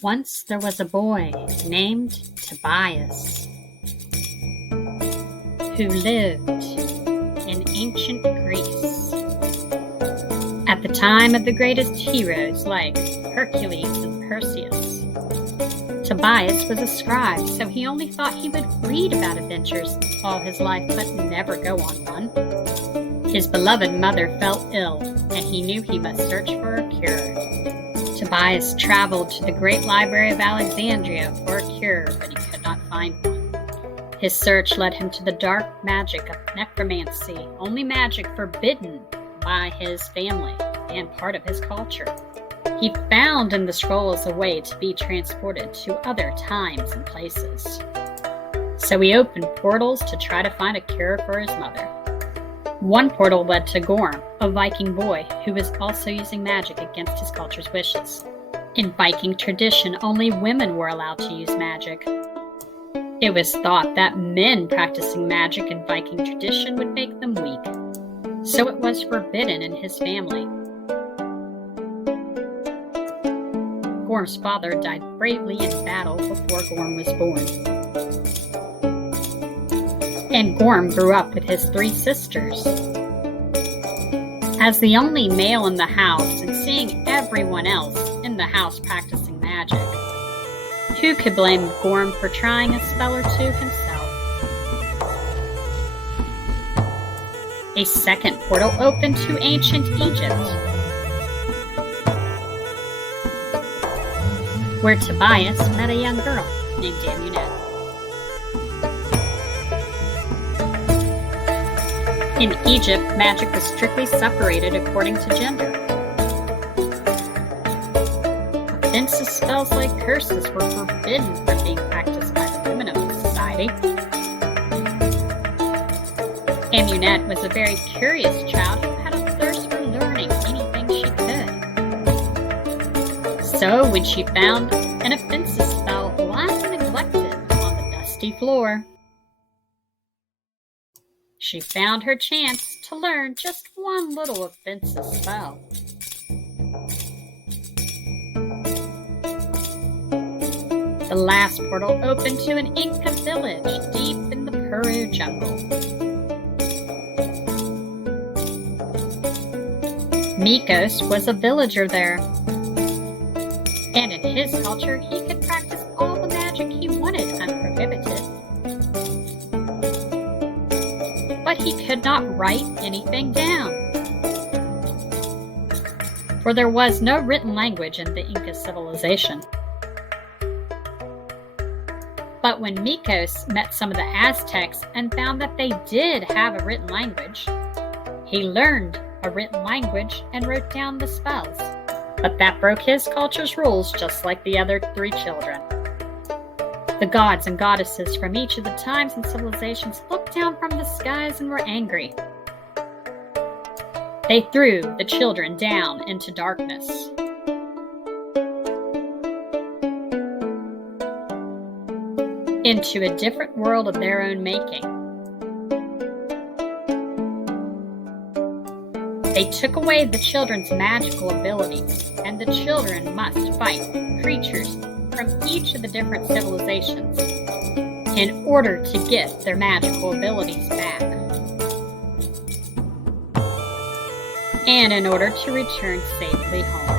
Once there was a boy named Tobias who lived in ancient Greece at the time of the greatest heroes like Hercules and Perseus. Tobias was a scribe, so he only thought he would read about adventures all his life but never go on one. His beloved mother fell ill, and he knew he must search for a cure. Tobias traveled to the great library of Alexandria for a cure, but he could not find one. His search led him to the dark magic of necromancy, only magic forbidden by his family and part of his culture. He found in the scrolls a way to be transported to other times and places. So he opened portals to try to find a cure for his mother. One portal led to Gorm, a Viking boy who was also using magic against his culture's wishes. In Viking tradition, only women were allowed to use magic. It was thought that men practicing magic in Viking tradition would make them weak, so it was forbidden in his family. Gorm's father died bravely in battle before Gorm was born. And Gorm grew up with his 3 sisters. As the only male in the house and seeing everyone else in the house practicing magic, who could blame Gorm for trying a spell or two himself? A second portal opened to ancient Egypt, where Tobias met a young girl named Animatic. In Egypt, magic was strictly separated according to gender. Offensive spells like curses were forbidden from being practiced by the women of the society. Amunet was a very curious child who had a thirst for learning anything she could. So when she found an offensive spell lying neglected on the dusty floor, she found her chance to learn just one little offensive spell. The last portal opened to an Inca village deep in the Peru jungle. Mikos was a villager there, and in his culture he could practice all the magic he wanted unprohibited. But he could not write anything down, for there was no written language in the Inca civilization. But when Mikos met some of the Aztecs and found that they did have a written language, he learned a written language and wrote down the spells. But that broke his culture's rules just like the other 3 children. The gods and goddesses from each of the times and civilizations looked down from the skies and were angry. They threw the children down into darkness. Into a different world of their own making. They took away the children's magical abilities, and the children must fight creatures from each of the different civilizations in order to get their magical abilities back, and in order to return safely home.